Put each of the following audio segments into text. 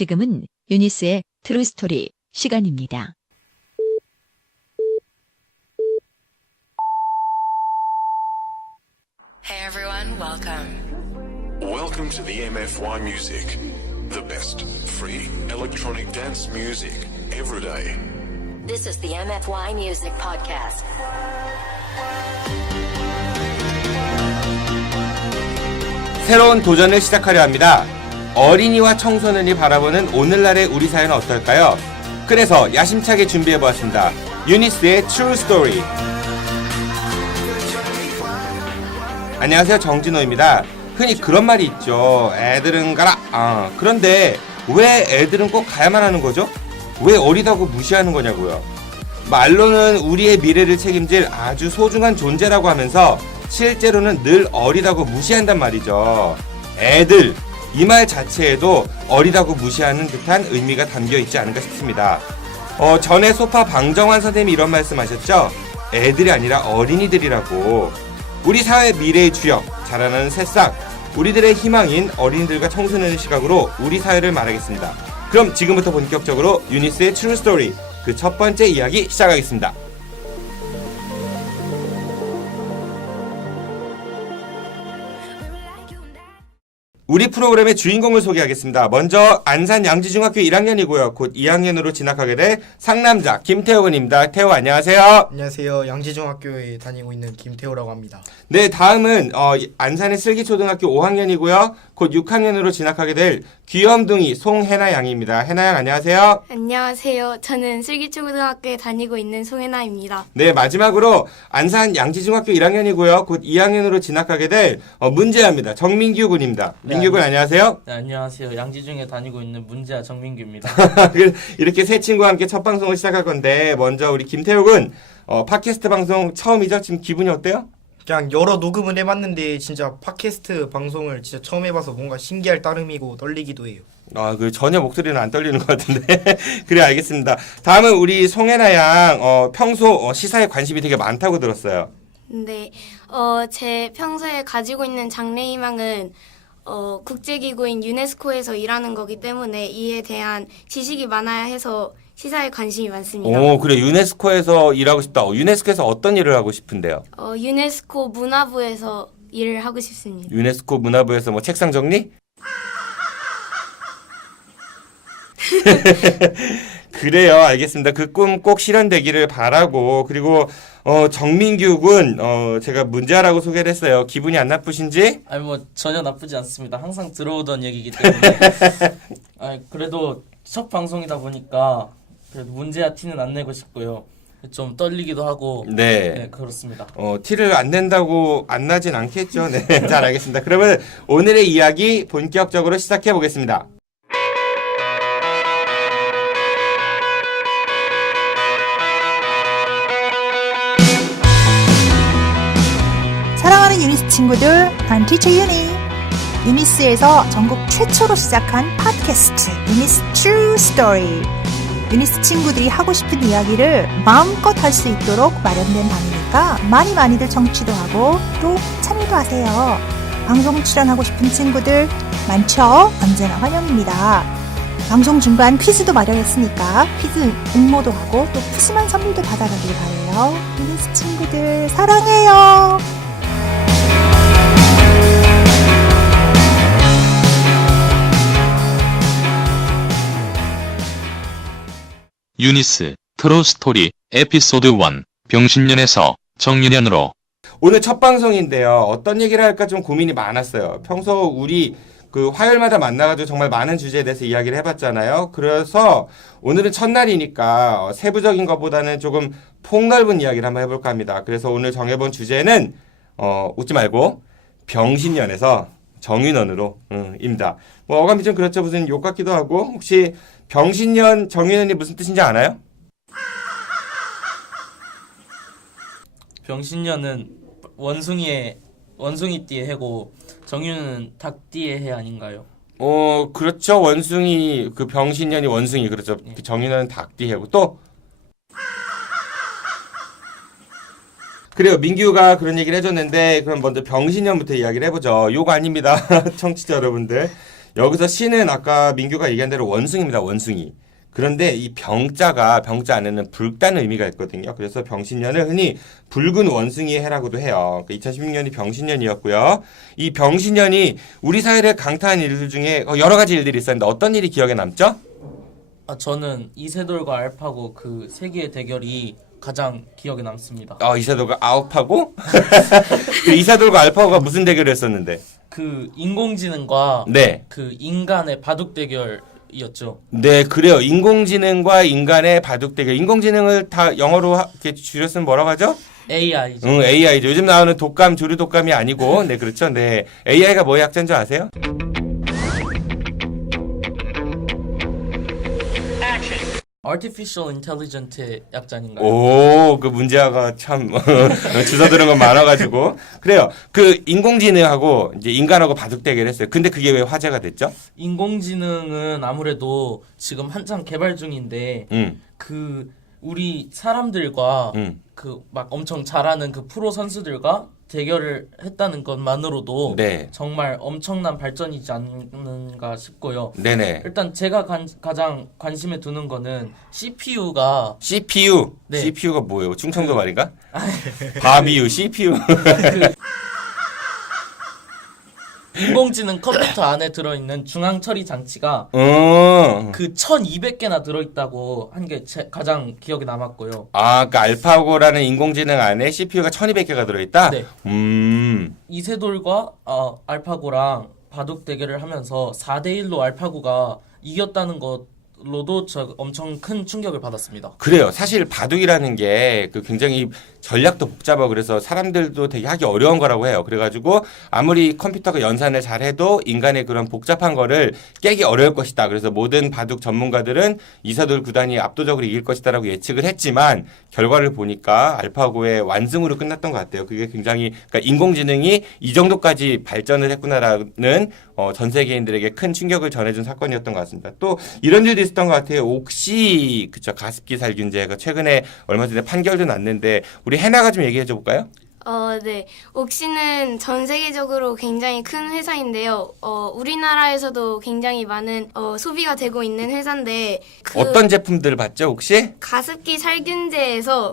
지금은 유니스의 트루스토리 시간입니다. Hey everyone, welcome. Welcome to the MFY Music, the best free electronic dance music every day. This is the MFY Music Podcast. 새로운 도전을 시작하려 합니다. 어린이와 청소년이 바라보는 오늘날의 우리 사회는 어떨까요? 그래서 야심차게 준비해보았습니다. 유니스의 True Story. 안녕하세요, 정진호입니다. 흔히 그런 말이 있죠. 애들은 가라. 그런데 왜 애들은 꼭 가야만 하는 거죠? 왜 어리다고 무시하는 거냐고요. 말로는 우리의 미래를 책임질 아주 소중한 존재라고 하면서 실제로는 늘 어리다고 무시한단 말이죠. 애들, 이 말 자체에도 어리다고 무시하는 듯한 의미가 담겨있지 않을까 싶습니다. 전에 소파 방정환 선생님이 이런 말씀하셨죠. 애들이 아니라 어린이들이라고. 우리 사회 미래의 주역, 자라나는 새싹, 우리들의 희망인 어린이들과 청소년의 시각으로 우리 사회를 말하겠습니다. 그럼 지금부터 본격적으로 유니스의 True Story, 그 첫 번째 이야기 시작하겠습니다. 우리 프로그램의 주인공을 소개하겠습니다. 먼저 안산 양지중학교 1학년이고요. 곧 2학년으로 진학하게 될 상남자 김태호 군입니다. 태호 안녕하세요. 안녕하세요. 양지중학교에 다니고 있는 김태호라고 합니다. 네, 다음은 안산의 슬기초등학교 5학년이고요. 곧 6학년으로 진학하게 될 귀염둥이 송혜나 양입니다. 혜나 양 안녕하세요. 안녕하세요. 저는 슬기초등학교에 다니고 있는 송혜나입니다. 네, 마지막으로 안산 양지중학교 1학년이고요. 곧 2학년으로 진학하게 될 문재아입니다. 정민규 군입니다. 민규 군 안녕하세요. 네, 안녕하세요. 양지중에 다니고 있는 문재아 정민규입니다. 이렇게 세 친구와 함께 첫 방송을 시작할 건데 먼저 우리 김태호 군 팟캐스트 방송 처음이죠? 지금 기분이 어때요? 그냥 여러 녹음을 해봤는데 진짜 팟캐스트 방송을 진짜 처음 해봐서 뭔가 신기할 따름이고 떨리기도 해요. 전혀 목소리는 안 떨리는 것 같은데. 그래, 알겠습니다. 다음은 우리 송혜나 양, 평소 시사에 관심이 되게 많다고 들었어요. 네, 제 평소에 가지고 있는 장래희망은 국제기구인 유네스코에서 일하는 거기 때문에 이에 대한 지식이 많아야 해서 시사에 관심이 많습니다. 오, 그래. 유네스코에서 일하고 싶다. 유네스코에서 어떤 일을 하고 싶은데요? 유네스코 문화부에서 일을 하고 싶습니다. 유네스코 문화부에서 뭐 책상 정리? 그래요. 알겠습니다. 그 꿈 꼭 실현되기를 바라고. 그리고 정민규 군 제가 문제아라고 소개를 했어요. 기분이 안 나쁘신지? 아니 뭐 전혀 나쁘지 않습니다. 항상 들어오던 얘기이기 때문에. 그래도 첫 방송이다 보니까 그래도 문제아 티는 안 내고 싶고요. 좀 떨리기도 하고. 네, 그렇습니다. 티를 안 낸다고 안 나진 않겠죠. 네, 잘 알겠습니다. 그러면 오늘의 이야기 본격적으로 시작해 보겠습니다. 사랑하는 유니스 친구들, I'm Teacher Uni. 유니스에서 전국 최초로 시작한 팟캐스트 유니스 True Story. 유니스 친구들이 하고 싶은 이야기를 마음껏 할 수 있도록 마련된 방이니까 많이들 청취도 하고 또 참여도 하세요. 방송 출연하고 싶은 친구들 많죠? 언제나 환영입니다. 방송 중간 퀴즈도 마련했으니까 퀴즈 응모도 하고 또 푸짐한 선물도 받아가길 바래요. 유니스 친구들 사랑해요. 유니스 트루 스토리 에피소드 1 병신년에서 정유년으로. 오늘 첫 방송인데요. 어떤 얘기를 할까 좀 고민이 많았어요. 평소 우리 그 화요일마다 만나가지고 정말 많은 주제에 대해서 이야기를 해봤잖아요. 그래서 오늘은 첫날이니까 세부적인 것보다는 조금 폭넓은 이야기를 한번 해볼까 합니다. 그래서 오늘 정해본 주제는 웃지 말고 병신년에서 정윤원으로 입니다. 뭐 어감이 좀 그렇죠. 무슨 욕 같기도 하고. 혹시 병신년 정윤원이 무슨 뜻인지 아나요? 병신년은 원숭이띠의 해고 정유는 닭띠의 해 아닌가요? 그렇죠. 원숭이, 그 병신년이 원숭이, 그렇죠. 예. 정윤원은 닭띠 해고. 또? 그래요. 민규가 그런 얘기를 해줬는데 그럼 먼저 병신년부터 이야기를 해보죠. 욕 아닙니다. 청취자 여러분들. 여기서 시는 아까 민규가 얘기한 대로 원숭입니다. 원숭이. 그런데 이 병자 안에는 붉다는 의미가 있거든요. 그래서 병신년을 흔히 붉은 원숭이의 해라고도 해요. 2016년이 병신년이었고요. 이 병신년이 우리 사회를 강타한 일들 중에 여러 가지 일들이 있었는데 어떤 일이 기억에 남죠? 저는 이세돌과 알파고 그 세기의 대결이 가장 기억에 남습니다. 이세돌과 아홉하고? 그 이세돌과 알파고가 무슨 대결을 했었는데? 그 인공지능과 네. 그 인간의 바둑 대결이었죠. 네, 그래요. 인공지능과 인간의 바둑 대결. 인공지능을 다 영어로 이렇게 줄였으면 뭐라고 하죠? AI죠. AI죠. 요즘 나오는 독감, 조류 독감이 아니고, 네, 그렇죠. 네. AI가 뭐의 약자인 줄 아세요? Artificial Intelligence의 약자인가요? 오, 그 문제가 참 주워 들은 건 많아가지고 그래요. 그 인공지능하고 이제 인간하고 바둑 대결했어요. 근데 그게 왜 화제가 됐죠? 인공지능은 아무래도 지금 한창 개발 중인데 그 우리 사람들과 그 막 엄청 잘하는 그 프로 선수들과 대결을 했다는 것만으로도 네. 정말 엄청난 발전이지 않는가 싶고요. 네네. 일단 제가 가장 관심에 두는 거는 CPU가 CPU. 네. CPU가 뭐예요? 충청도 말인가? 바비유 CPU. 인공지능 컴퓨터 안에 들어있는 중앙 처리 장치가 그 1200개나 들어있다고 한 게 가장 기억에 남았고요. 그러니까 알파고라는 인공지능 안에 CPU가 1200개가 들어있다? 네. 이세돌과 알파고랑 바둑 대결을 하면서 4대1로 알파고가 이겼다는 것로도 저 엄청 큰 충격을 받았습니다. 그래요. 사실 바둑이라는 게 그 굉장히 전략도 복잡하고 그래서 사람들도 되게 하기 어려운 거라고 해요. 그래가지고 아무리 컴퓨터가 연산을 잘해도 인간의 그런 복잡한 거를 깨기 어려울 것이다. 그래서 모든 바둑 전문가들은 이세돌 구단이 압도적으로 이길 것이다라고 예측을 했지만 결과를 보니까 알파고의 완승으로 끝났던 것 같아요. 그게 굉장히 그러니까 인공지능이 이 정도까지 발전을 했구나라는 전 세계인들에게 큰 충격을 전해준 사건이었던 것 같습니다. 또 이런 일도 있었던 것 같아요. 옥시 그쵸 가습기 살균제가 최근에 얼마 전에 판결도 났는데 우리 해나가 좀 얘기해 줘 볼까요? 네. 옥시는 전 세계적으로 굉장히 큰 회사인데요. 우리나라에서도 굉장히 많은 소비가 되고 있는 회사인데 어떤 제품들을 봤죠 혹시? 가습기 살균제에서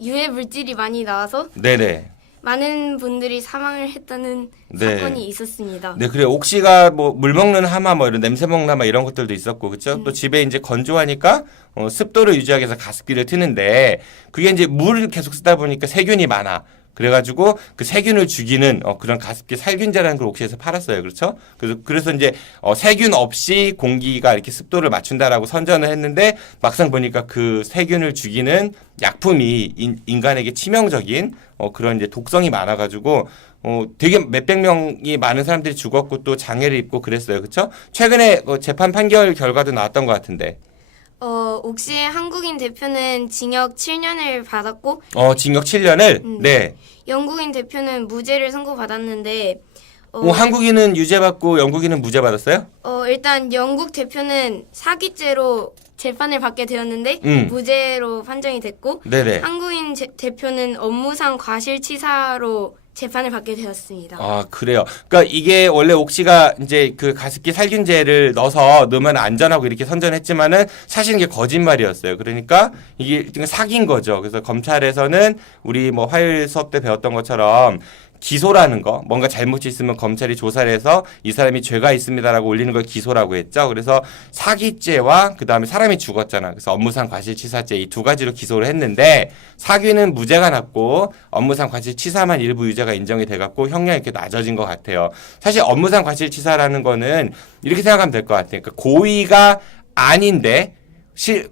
유해 물질이 많이 나와서 네네. 많은 분들이 사망을 했다는 네. 사건이 있었습니다. 네, 그래. 옥시가 뭐 물 먹는 하마 뭐 이런 냄새 먹는 하마 이런 것들도 있었고, 그렇죠? 또 집에 이제 건조하니까 습도를 유지하기 위해서 가습기를 트는데 그게 이제 물을 계속 쓰다 보니까 세균이 많아. 그래가지고 그 세균을 죽이는 그런 가습기 살균제라는 걸 옥시에서 팔았어요, 그렇죠? 그래서 이제 세균 없이 공기가 이렇게 습도를 맞춘다라고 선전을 했는데 막상 보니까 그 세균을 죽이는 약품이 인간에게 치명적인 그런 이제 독성이 많아가지고 되게 몇백 명이 많은 사람들이 죽었고 또 장애를 입고 그랬어요, 그렇죠? 최근에 재판 판결 결과도 나왔던 것 같은데. 옥시의 한국인 대표는 징역 7년을 받았고 징역 7년을? 네. 영국인 대표는 무죄를 선고받았는데 한국인은 유죄 받고 영국인은 무죄 받았어요? 일단 영국 대표는 사기죄로 재판을 받게 되었는데 무죄로 판정이 됐고 네네. 한국인 대표는 업무상 과실치사로 재판을 받게 되었습니다. 그래요. 그러니까 이게 원래 옥시가 이제 그 가습기 살균제를 넣으면 안전하고 이렇게 선전했지만은 사실 이게 거짓말이었어요. 그러니까 이게 사기인 거죠. 그래서 검찰에서는 우리 뭐 화요일 수업 때 배웠던 것처럼 기소라는 거, 뭔가 잘못이 있으면 검찰이 조사를 해서 이 사람이 죄가 있습니다라고 올리는 걸 기소라고 했죠. 그래서 사기죄와 그 다음에 사람이 죽었잖아. 그래서 업무상 과실치사죄 이 두 가지로 기소를 했는데 사기는 무죄가 났고 업무상 과실치사만 일부 유죄가 인정이 돼갖고 형량이 이렇게 낮아진 것 같아요. 사실 업무상 과실치사라는 거는 이렇게 생각하면 될 것 같아요. 그러니까 고의가 아닌데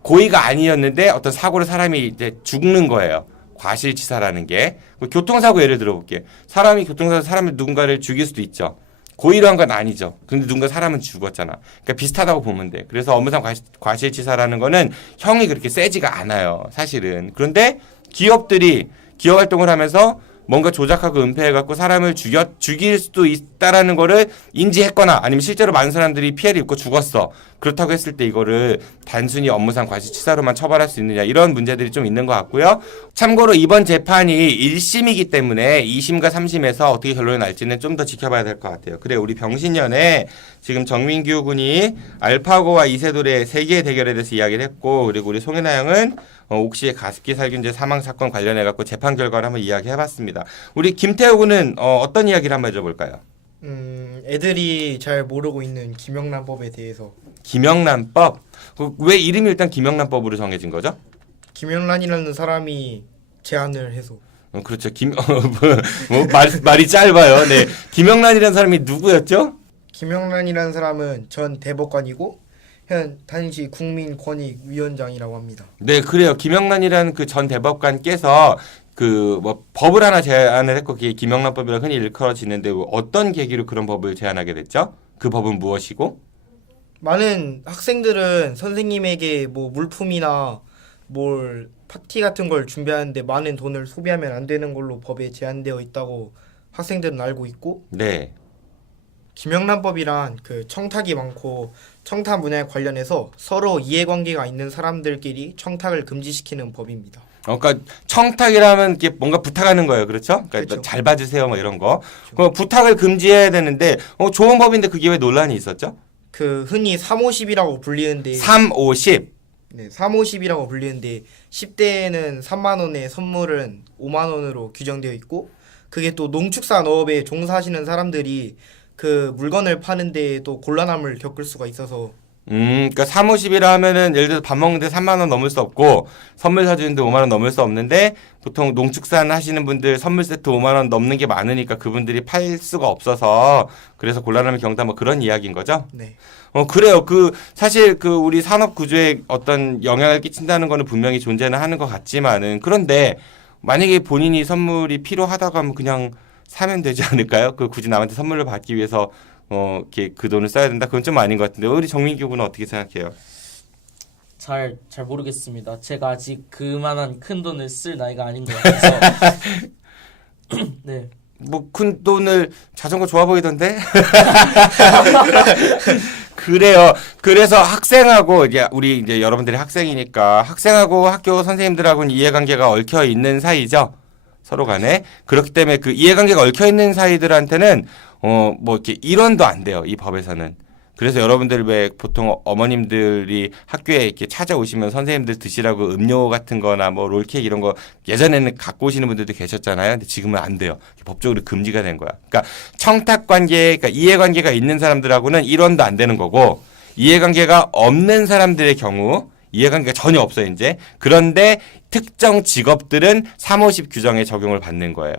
고의가 아니었는데 어떤 사고로 사람이 이제 죽는 거예요. 과실치사라는 게 교통사고 예를 들어볼게요. 사람이 교통사고 사람을 누군가를 죽일 수도 있죠. 고의로 한 건 아니죠. 근데 누군가 사람은 죽었잖아. 그러니까 비슷하다고 보면 돼. 그래서 업무상 과실치사라는 거는 형이 그렇게 세지가 않아요. 사실은. 그런데 기업들이 기업 활동을 하면서 뭔가 조작하고 은폐해갖고 사람을 죽일 수도 있다라는 거를 인지했거나 아니면 실제로 많은 사람들이 피해를 입고 죽었어. 그렇다고 했을 때 이거를 단순히 업무상 과실치사로만 처벌할 수 있느냐 이런 문제들이 좀 있는 것 같고요. 참고로 이번 재판이 1심이기 때문에 2심과 3심에서 어떻게 결론이 날지는 좀 더 지켜봐야 될 것 같아요. 그래 우리 병신년에 지금 정민규 군이 알파고와 이세돌의 세계의 대결에 대해서 이야기를 했고 그리고 우리 송혜나 양은 옥시의 가습기 살균제 사망 사건 관련해갖고 재판 결과를 한번 이야기해봤습니다. 우리 김태호 군은 어떤 이야기를 한번 해줘볼까요? 애들이 잘 모르고 있는 김영란법에 대해서. 김영란법? 왜 이름이 일단 김영란법으로 정해진 거죠? 김영란이라는 사람이 제안을 해서. 그렇죠. 말이 짧아요. 네. 김영란이라는 사람이 누구였죠? 김영란이라는 사람은 전 대법관이고 현 당시 국민권익위원장이라고 합니다. 네, 그래요. 김영란이라는 그 전 대법관께서 그 뭐 법을 하나 제안을 했고 그게 김영란법이라 흔히 일컬어지는데 어떤 계기로 그런 법을 제안하게 됐죠? 그 법은 무엇이고? 많은 학생들은 선생님에게 뭐 물품이나 뭘 파티 같은 걸 준비하는데 많은 돈을 소비하면 안 되는 걸로 법에 제한되어 있다고 학생들은 알고 있고 네. 김영란법이란 그 청탁이 많고 청탁 문화에 관련해서 서로 이해관계가 있는 사람들끼리 청탁을 금지시키는 법입니다. 그러니까 청탁이라면 이게 뭔가 부탁하는 거예요, 그렇죠? 그러니까 그렇죠. 잘 봐주세요, 뭐 이런 거. 그럼 부탁을 금지해야 되는데 좋은 법인데 그게 왜 논란이 있었죠? 그 흔히 350이라고 불리는데 350. 네, 350이라고 불리는데 10대에는 3만 원의 선물은 5만 원으로 규정되어 있고 그게 또 농축산업에 종사하시는 사람들이 그 물건을 파는데 또 곤란함을 겪을 수가 있어서 그러니까 350이라 하면은 예를 들어서 밥 먹는데 3만 원 넘을 수 없고 선물 사주는데 5만 원 넘을 수 없는데 보통 농축산 하시는 분들 선물 세트 5만 원 넘는 게 많으니까 그분들이 팔 수가 없어서 그래서 곤란함을 겪다 뭐 그런 이야기인 거죠? 네. 그래요. 사실 우리 산업 구조에 어떤 영향을 끼친다는 거는 분명히 존재는 하는 것 같지만은 그런데 만약에 본인이 선물이 필요하다고 하면 그냥 사면 되지 않을까요? 굳이 남한테 선물을 받기 위해서 이렇게 그 돈을 써야 된다. 그건 좀 아닌 것 같은데 우리 정민규 군은 어떻게 생각해요? 잘 모르겠습니다. 제가 아직 그만한 큰 돈을 쓸 나이가 아닌 것 같아서. 네. 뭐 큰 돈을 자전거 좋아 보이던데? 그래요. 그래서 학생하고 우리 이제 여러분들이 학생이니까 학생하고 학교 선생님들하고는 이해관계가 얽혀 있는 사이죠. 서로 간에. 그렇기 때문에 그 이해관계가 얽혀 있는 사이들한테는 뭐 이렇게 일원도 안 돼요. 이 법에서는. 그래서 여러분들 왜 보통 어머님들이 학교에 이렇게 찾아오시면 선생님들 드시라고 음료 같은 거나 뭐 롤케이크 이런 거 예전에는 갖고 오시는 분들도 계셨잖아요. 근데 지금은 안 돼요. 법적으로 금지가 된 거야. 그러니까 청탁 관계, 그러니까 이해관계가 있는 사람들하고는 일원도 안 되는 거고 이해관계가 없는 사람들의 경우 이해관계가 전혀 없어요, 이제. 그런데 특정 직업들은 350 규정에 적용을 받는 거예요.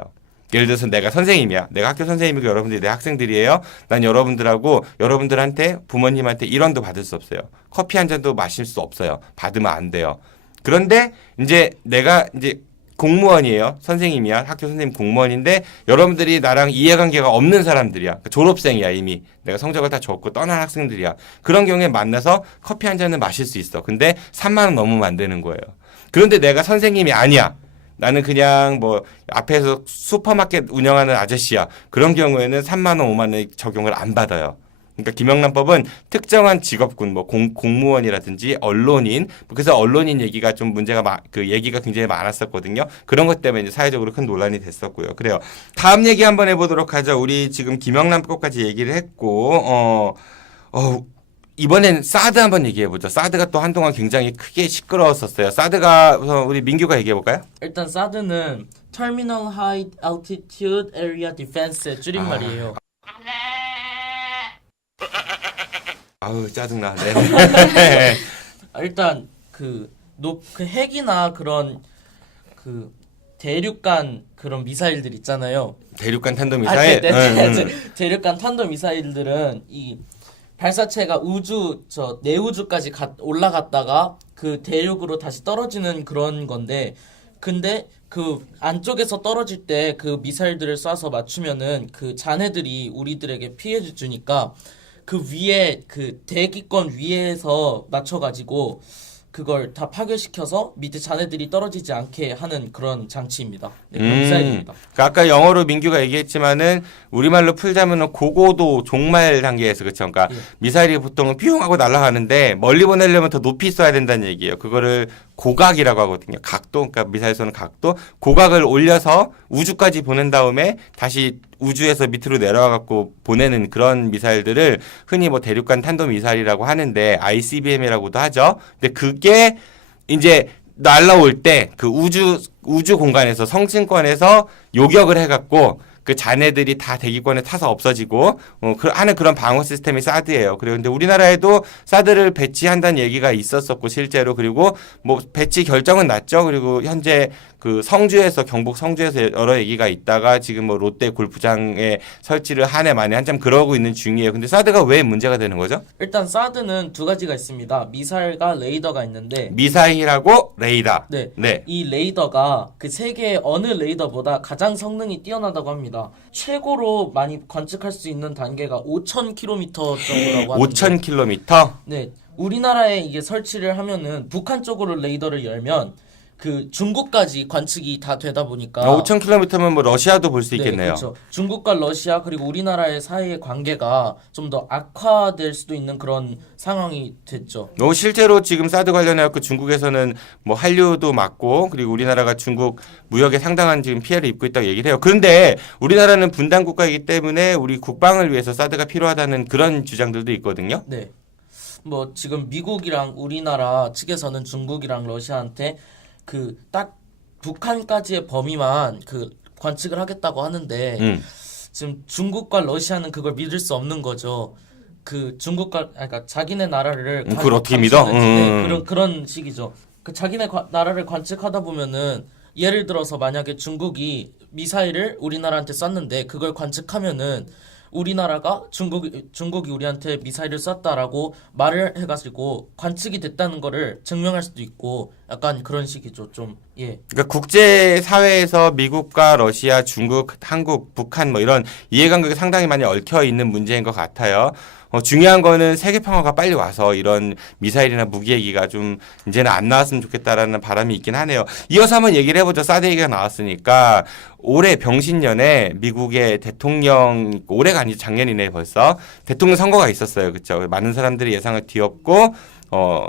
예를 들어서 내가 선생님이야. 내가 학교 선생님이고 여러분들이 내 학생들이에요. 난 여러분들하고 여러분들한테 부모님한테 1원도 받을 수 없어요. 커피 한 잔도 마실 수 없어요. 받으면 안 돼요. 그런데 이제 내가 이제 공무원이에요. 선생님이야. 학교 선생님 공무원인데 여러분들이 나랑 이해관계가 없는 사람들이야. 그러니까 졸업생이야 이미. 내가 성적을 다 줬고 떠난 학생들이야. 그런 경우에 만나서 커피 한 잔은 마실 수 있어. 근데 3만 원 넘으면 안 되는 거예요. 그런데 내가 선생님이 아니야. 나는 그냥 뭐 앞에서 슈퍼마켓 운영하는 아저씨야. 그런 경우에는 3만 원, 5만 원 적용을 안 받아요. 그러니까 김영란법은 특정한 직업군, 뭐 공무원이라든지 언론인, 그래서 언론인 얘기가 좀 문제가 얘기가 굉장히 많았었거든요. 그런 것 때문에 이제 사회적으로 큰 논란이 됐었고요. 그래요. 다음 얘기 한번 해보도록 하죠. 우리 지금 김영란법까지 얘기를 했고, 이번엔 사드 한번 얘기해보죠. 사드가 또 한동안 굉장히 크게 시끄러웠었어요. 사드가 우리 민규가 얘기해볼까요? 일단 사드는 Terminal High Altitude Area Defense의 줄임말이에요. 아우 짜증나. 네. 일단 그 핵이나 그런 그 대륙간 그런 미사일들 있잖아요. 대륙간 탄도 미사일. 대륙간 탄도 미사일들은 이 발사체가 내우주까지 올라갔다가 그 대륙으로 다시 떨어지는 그런 건데, 근데 그 안쪽에서 떨어질 때 그 미사일들을 쏴서 맞추면은 그 잔해들이 우리들에게 피해를 주니까 그 위에 그 대기권 위에서 맞춰가지고 그걸 다 파괴시켜서 밑에 잔해들이 떨어지지 않게 하는 그런 장치입니다. 네, 그런 미사일입니다. 그러니까 아까 영어로 민규가 얘기했지만은 우리말로 풀자면은 고고도 종말 단계에서 그렇죠. 그러니까 미사일이 보통은 뿅하고 날아가는데 멀리 보내려면 더 높이 쏴야 된다는 얘기예요. 그거를 고각이라고 하거든요. 각도, 그러니까 미사일 쏘는 각도, 고각을 올려서 우주까지 보낸 다음에 다시 우주에서 밑으로 내려와 갖고 보내는 그런 미사일들을 흔히 뭐 대륙간 탄도 미사일이라고 하는데 ICBM이라고도 하죠. 근데 그게 이제 날라올 때 그 우주 공간에서 성층권에서 요격을 해갖고 그 잔해들이 다 대기권에 타서 없어지고 하는 그런 방어 시스템이 사드예요. 그리고 근데 우리나라에도 사드를 배치한다는 얘기가 있었었고 실제로 그리고 뭐 배치 결정은 났죠. 그리고 현재 그 성주에서 경북 성주에서 여러 얘기가 있다가 지금 뭐 롯데 골프장에 설치를 한 해 만에 한참 그러고 있는 중이에요. 근데 사드가 왜 문제가 되는 거죠? 일단 사드는 두 가지가 있습니다. 미사일과 레이더가 있는데 미사일하고 레이더. 네. 이 레이더가 그 세계의 어느 레이더보다 가장 성능이 뛰어나다고 합니다. 최고로 많이 관측할 수 있는 단계가 5,000km 정도라고 하는데 5,000km? 네. 우리나라에 이게 설치를 하면은 북한 쪽으로 레이더를 열면 그 중국까지 관측이 다 되다 보니까 5,000km면 뭐 러시아도 볼 수 있겠네요. 그렇죠. 중국과 러시아 그리고 우리나라의 사이의 관계가 좀 더 악화될 수도 있는 그런 상황이 됐죠. 실제로 지금 사드 관련해서 중국에서는 뭐 한류도 맞고 그리고 우리나라가 중국 무역에 상당한 지금 피해를 입고 있다고 얘기를 해요. 그런데 우리나라는 분단 국가이기 때문에 우리 국방을 위해서 사드가 필요하다는 그런 주장들도 있거든요. 네. 뭐 지금 미국이랑 우리나라 측에서는 중국이랑 러시아한테 그 딱 북한까지의 범위만 그 관측을 하겠다고 하는데 지금 중국과 러시아는 그걸 믿을 수 없는 거죠. 그 중국과 그러니까 자기네 나라를 그걸 어떻게 믿어? 네, 그런 식이죠. 그 자기네 나라를 관측하다 보면은 예를 들어서 만약에 중국이 미사일을 우리나라한테 쐈는데 그걸 관측하면은 우리나라가 중국이 우리한테 미사일을 쐈다라고 말을 해가지고 관측이 됐다는 거를 증명할 수도 있고 약간 그런 식이죠. 좀 예. 그러니까 국제 사회에서 미국과 러시아, 중국, 한국, 북한 뭐 이런 이해관계가 상당히 많이 얽혀 있는 문제인 것 같아요. 중요한 거는 세계 평화가 빨리 와서 이런 미사일이나 무기 얘기가 좀 이제는 안 나왔으면 좋겠다라는 바람이 있긴 하네요. 이어서 한번 얘기를 해보죠. 사드 얘기가 나왔으니까 올해 병신년에 미국의 대통령 올해가 아니죠 작년이네 벌써 대통령 선거가 있었어요. 그렇죠. 많은 사람들이 예상을 뒤엎고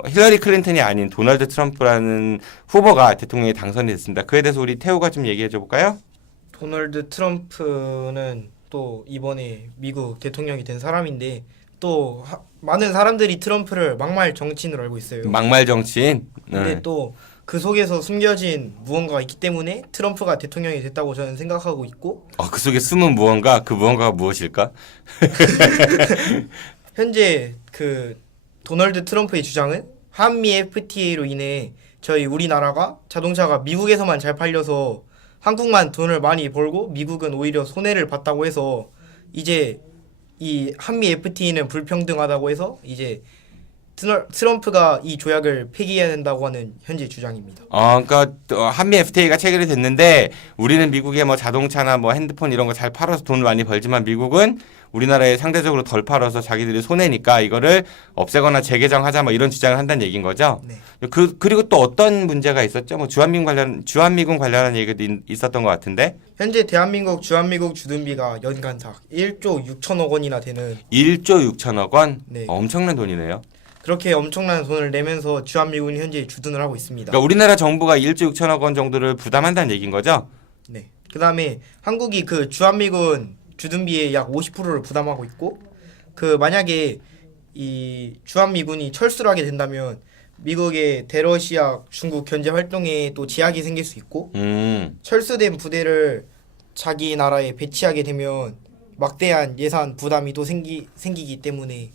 힐러리 클린턴이 아닌 도널드 트럼프라는 후보가 대통령에 당선이 됐습니다. 그에 대해서 우리 태우가 좀 얘기해 줘 볼까요? 도널드 트럼프는 또 이번에 미국 대통령이 된 사람인데 또 많은 사람들이 트럼프를 막말 정치인으로 알고 있어요. 막말 정치인? 근데 또 그 속에서 숨겨진 무언가가 있기 때문에 트럼프가 대통령이 됐다고 저는 생각하고 있고 그 속에 숨은 무언가? 그 무언가가 무엇일까? 현재 그 도널드 트럼프의 주장은 한미 FTA로 인해 저희 우리나라가 자동차가 미국에서만 잘 팔려서 한국만 돈을 많이 벌고 미국은 오히려 손해를 봤다고 해서 이제 이 한미 FTA는 불평등하다고 해서 이제 트럼프가 이 조약을 폐기해야 된다고 하는 현재 주장입니다. 그러니까 한미 FTA가 체결이 됐는데 우리는 미국에 뭐 자동차나 뭐 핸드폰 이런 거 잘 팔아서 돈을 많이 벌지만 미국은 우리나라에 상대적으로 덜 팔아서 자기들이 손해니까 이거를 없애거나 재개정하자 뭐 이런 주장을 한다는 얘기인 거죠. 네. 그리고 또 어떤 문제가 있었죠? 뭐 주한미군 관련한 얘기도 있었던 것 같은데. 현재 대한민국 주한미국 주둔비가 연간 딱 1조 6천억 원이나 되는 1조 6천억 원? 네. 엄청난 돈이네요. 그렇게 엄청난 돈을 내면서 주한미군이 현재 주둔을 하고 있습니다. 그러니까 우리나라 정부가 1조 6천억 원 정도를 부담한다는 얘기인 거죠? 네. 그다음에 한국이 그 주한미군 주둔비의 약 50%를 부담하고 있고 그 만약에 이 주한미군이 철수를 하게 된다면 미국의 대러시아 중국 견제 활동에 또 제약이 생길 수 있고 철수된 부대를 자기 나라에 배치하게 되면 막대한 예산 부담이 또 생기기 때문에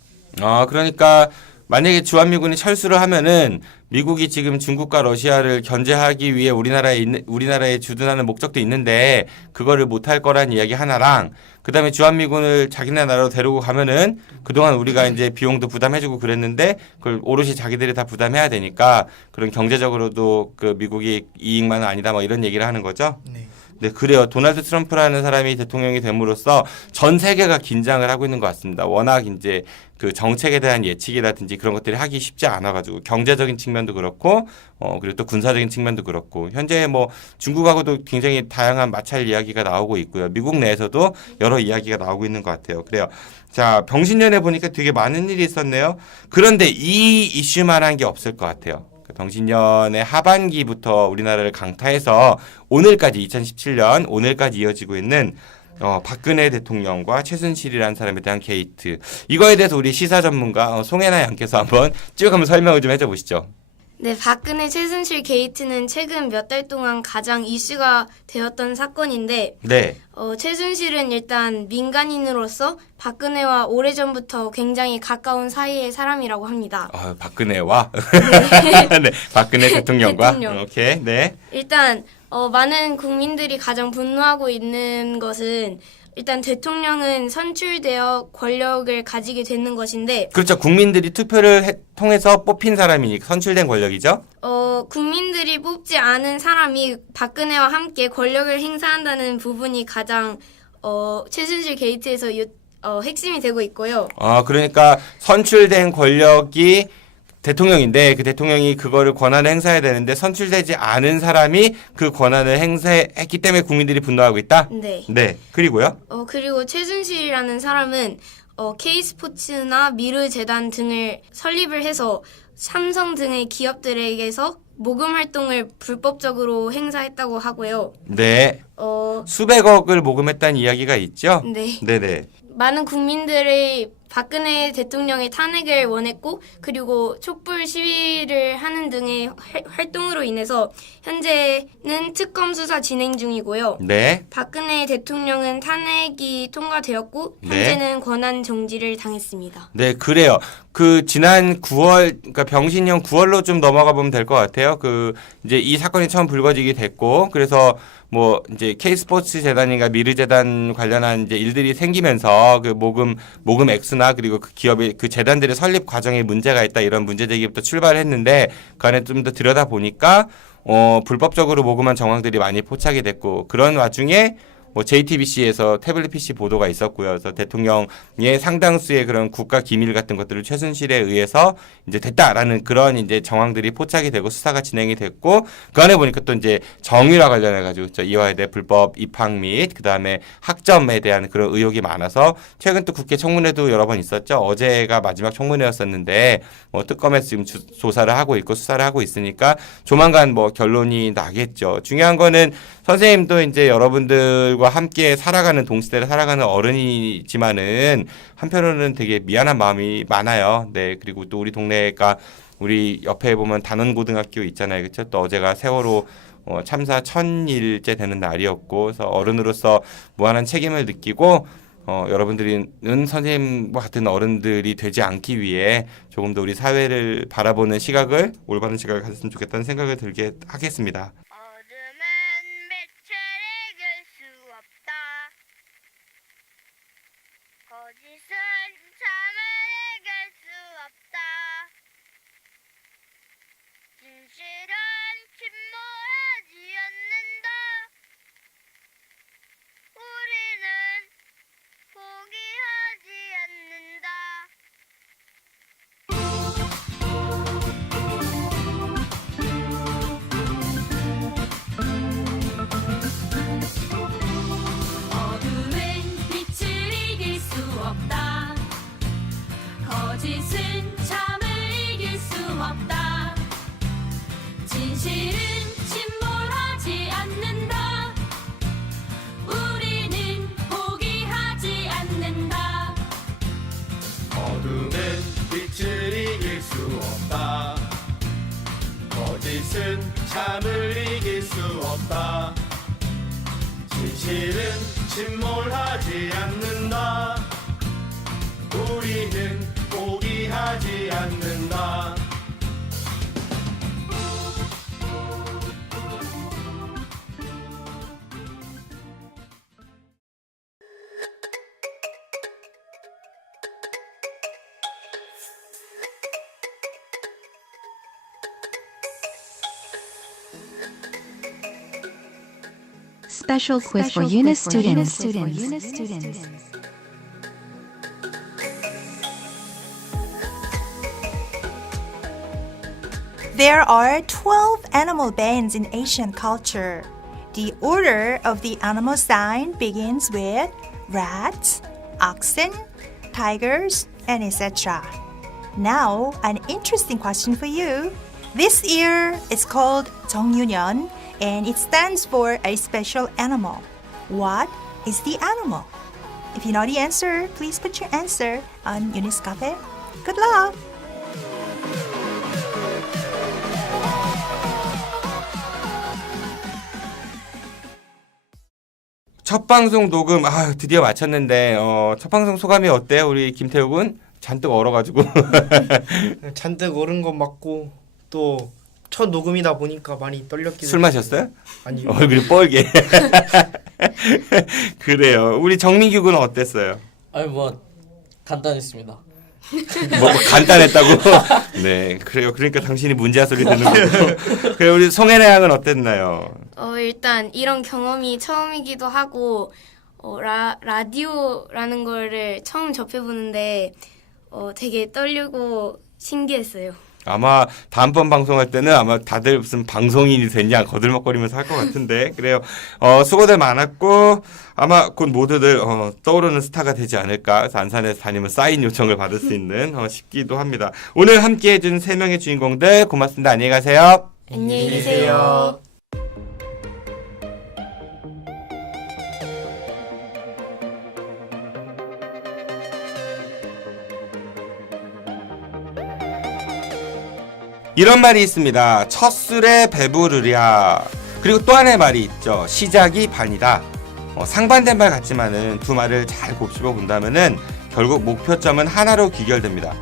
그러니까 만약에 주한미군이 철수를 하면은 미국이 지금 중국과 러시아를 견제하기 위해 우리나라에 주둔하는 목적도 있는데 그거를 못할 거란 이야기 하나랑 그다음에 주한미군을 자기네 나라로 데리고 가면은 그동안 우리가 이제 비용도 부담해주고 그랬는데 그걸 오롯이 자기들이 다 부담해야 되니까 그런 경제적으로도 그 미국이 이익만은 아니다 뭐 이런 얘기를 하는 거죠. 네. 네, 그래요. 도널드 트럼프라는 사람이 대통령이 됨으로써 전 세계가 긴장을 하고 있는 것 같습니다. 워낙 이제 그 정책에 대한 예측이라든지 그런 것들이 하기 쉽지 않아가지고 경제적인 측면도 그렇고 그리고 또 군사적인 측면도 그렇고 현재 뭐 중국하고도 굉장히 다양한 마찰 이야기가 나오고 있고요. 미국 내에서도 여러 이야기가 나오고 있는 것 같아요. 그래요. 자, 병신년에 보니까 되게 많은 일이 있었네요. 그런데 이 이슈만한 게 없을 것 같아요. 병신년의 하반기부터 우리나라를 강타해서 오늘까지 2017년 오늘까지 이어지고 있는 박근혜 대통령과 최순실이라는 사람에 대한 게이트, 이거에 대해서 우리 시사 전문가 송혜나 양께서 한번 쭉 한번 설명을 좀 해줘 보시죠. 네, 박근혜 최순실 게이트는 최근 몇 달 동안 가장 이슈가 되었던 사건인데 네. 최순실은 일단 민간인으로서 박근혜와 오래전부터 굉장히 가까운 사이의 사람이라고 합니다. 박근혜와 네, 박근혜 대통령과 대통령. 오케이. 네. 일단 많은 국민들이 가장 분노하고 있는 것은 일단 대통령은 선출되어 권력을 가지게 되는 것인데 그렇죠. 국민들이 투표를 통해서 뽑힌 사람이니까 선출된 권력이죠. 국민들이 뽑지 않은 사람이 박근혜와 함께 권력을 행사한다는 부분이 가장 최순실 게이트에서 핵심이 되고 있고요. 그러니까 선출된 권력이 대통령인데 그 대통령이 그거를 권한을 행사해야 되는데 선출되지 않은 사람이 그 권한을 행사했기 때문에 국민들이 분노하고 있다? 네. 네. 그리고요? 그리고 최순실이라는 사람은 K스포츠나 미르재단 등을 설립을 해서 삼성 등의 기업들에게서 모금 활동을 불법적으로 행사했다고 하고요. 네. 수백억을 모금했다는 이야기가 있죠? 네. 네네. 많은 국민들의 박근혜 대통령의 탄핵을 원했고 그리고 촛불 시위를 하는 등의 활동으로 인해서 현재는 특검 수사 진행 중이고요. 네. 박근혜 대통령은 탄핵이 통과되었고 네. 현재는 권한 정지를 당했습니다. 네, 그래요. 그 지난 9월, 그러니까 병신년 9월로 좀 넘어가 보면 될 것 같아요. 이제 이 사건이 처음 불거지게 됐고, 그래서 뭐 이제 K스포츠 재단인가 미르재단 관련한 이제 일들이 생기면서 그 모금 액수나 그리고 그 기업의 그 재단들의 설립 과정에 문제가 있다, 이런 문제 제기부터 출발을 했는데 그 안에 좀 더 들여다 보니까 불법적으로 모금한 정황들이 많이 포착이 됐고, 그런 와중에 뭐 JTBC에서 태블릿 PC 보도가 있었고요. 그래서 대통령의 상당수의 그런 국가 기밀 같은 것들을 최순실에 의해서 이제 됐다라는 그런 이제 정황들이 포착이 되고 수사가 진행이 됐고, 그 안에 보니까 또 이제 정유라 관련해 가지고 이화여대 불법 입학 및 그다음에 학점에 대한 그런 의혹이 많아서 최근 또 국회 청문회도 여러 번 있었죠. 어제가 마지막 청문회였었는데 뭐 특검에서 지금 조사를 하고 있고 수사를 하고 있으니까 조만간 뭐 결론이 나겠죠. 중요한 거는 선생님도 이제 여러분들과 함께 살아가는 동시대를 살아가는 어른이지만은 한편으로는 되게 미안한 마음이 많아요. 네, 그리고 또 우리 동네가 우리 옆에 보면 단원고등학교 있잖아요, 그렇죠? 또 어제가 세월호 참사 1000일째 되는 날이었고, 그래서 어른으로서 무한한 책임을 느끼고 여러분들은 선생님과 같은 어른들이 되지 않기 위해 조금 더 우리 사회를 바라보는 시각을, 올바른 시각을 가졌으면 좋겠다는 생각을 들게 하겠습니다. 거짓은 참을 이길 수 없다. 진실은 침몰하지 않는다. 우리는 포기하지 않는다. 거짓은 참을 이길 수 없다. 진실은 침몰하지 않는다. 우리는 포기하지 않는다. 어둠은 빛을 이길 수 없다. 거짓은 참을 이길 수 없다. 진실은 침몰하지 않는다. 우리는 포기하지 않는다. Special quiz for UNIS students. There are 12 animal bands in Asian culture. The order of the animal sign begins with rats, oxen, tigers, and etc. Now, an interesting question for you. This year is called 정유년 and it stands for a special animal. What is the animal? If you know the answer, please put your answer on Eunice Cafe. Good luck! 첫 방송 녹음 드디어 마쳤는데 첫 방송 소감이 어때요? 우리 김태욱은 잔뜩 얼어가지고 잔뜩 얼은 건 맞고 또 첫 녹음이다 보니까 많이 떨렸기도. 술 마셨어요? 아니요. 얼굴이 뻘게. 그래요. 우리 정민규 군은 어땠어요? 아니 뭐 간단했습니다. 뭐 간단했다고? 네, 그래요. 그러니까 당신이 문제야 소리 듣는 거고. 그래 우리 송혜나 양은 어땠나요? 일단 이런 경험이 처음이기도 하고 라디오라는 거를 처음 접해보는데 되게 떨리고 신기했어요. 아마 다음번 방송할 때는 아마 다들 무슨 방송인이 됐냐 거들먹거리면서 할 것 같은데 그래요. 수고들 많았고 아마 곧 모두들 떠오르는 스타가 되지 않을까. 그래서 안산에서 다니면 사인 요청을 받을 수 있는 싶기도 합니다. 오늘 함께해준 3명의 주인공들 고맙습니다. 안녕히 가세요. 안녕히 계세요. 이런 말이 있습니다. 첫 술에 배부르랴. 그리고 또 하나의 말이 있죠. 시작이 반이다. 상반된 말 같지만은 두 말을 잘 곱씹어 본다면은 결국 목표점은 하나로 귀결됩니다.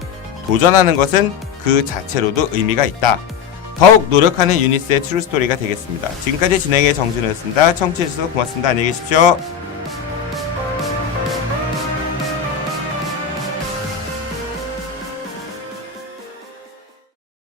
도전하는 것은 그 자체로도 의미가 있다. 더욱 노력하는 유니스의 트루스토리가 되겠습니다. 지금까지 진행의 정진우였습니다. 청취해주셔서 고맙습니다. 안녕히 계십시오.